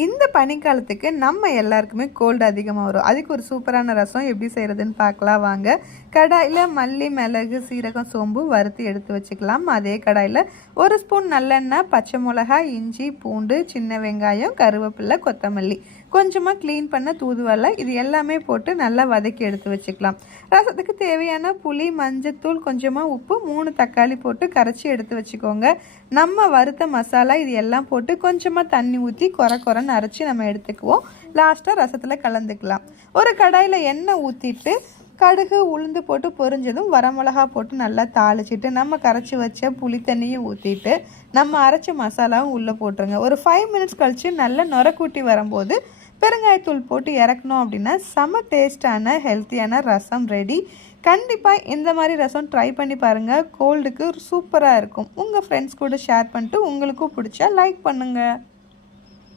இந்த பனிக்காலத்துக்கு நம்ம எல்லாருக்குமே கோல்டு அதிகமாக வரும். அதுக்கு ஒரு சூப்பரான ரசம் எப்படி செய்கிறதுன்னு பார்க்கலாம் வாங்க. கடாயில் மல்லி, மிளகு, சீரகம், சோம்பு வறுத்து எடுத்து வச்சுக்கலாம். அதே கடாயில் 1 ஸ்பூன் நல்லெண்ணெய், பச்சை மிளகாய், இஞ்சி, பூண்டு, சின்ன வெங்காயம், கருவேப்பிலை, கொத்தமல்லி, கொஞ்சமாக க்ளீன் பண்ண தூதுவளை, இது எல்லாமே போட்டு நல்லா வதக்கி எடுத்து வச்சுக்கலாம். ரசத்துக்கு தேவையான புளி, மஞ்சத்தூள், கொஞ்சமாக உப்பு, 3 தக்காளி போட்டு கரைச்சி எடுத்து வச்சுக்கோங்க. நம்ம வறுத்த மசாலா இது எல்லாம் போட்டு கொஞ்சமாக தண்ணி ஊற்றி குறைன்னு அரைச்சி நம்ம எடுத்துக்குவோம். லாஸ்ட்டாக ரசத்தில் கலந்துக்கலாம். ஒரு கடாயில் எண்ணெய் ஊற்றிட்டு கடுகு, உளுந்து போட்டு பொரிஞ்சதும் வரமிளகா போட்டு நல்லா தாளிச்சிட்டு நம்ம கரைச்சி வச்ச புளி தண்ணியும் ஊற்றிட்டு நம்ம அரைச்ச மசாலாவும் உள்ளே போட்டுருங்க. ஒரு 5 மினிட்ஸ் கழித்து நல்லா நுரக்கூட்டி வரும்போது பெருங்காயத்தூள் போட்டு இறக்கணும் அப்படின்னா செம டேஸ்டான ஹெல்த்தியான ரசம் ரெடி. கண்டிப்பாக இந்த மாதிரி ரசம் ட்ரை பண்ணி பாருங்கள். கோல்டுக்கு சூப்பராக இருக்கும். உங்கள் ஃப்ரெண்ட்ஸ் கூட ஷேர் பண்ணிட்டு உங்களுக்கும் பிடிச்சா லைக் பண்ணுங்கள்.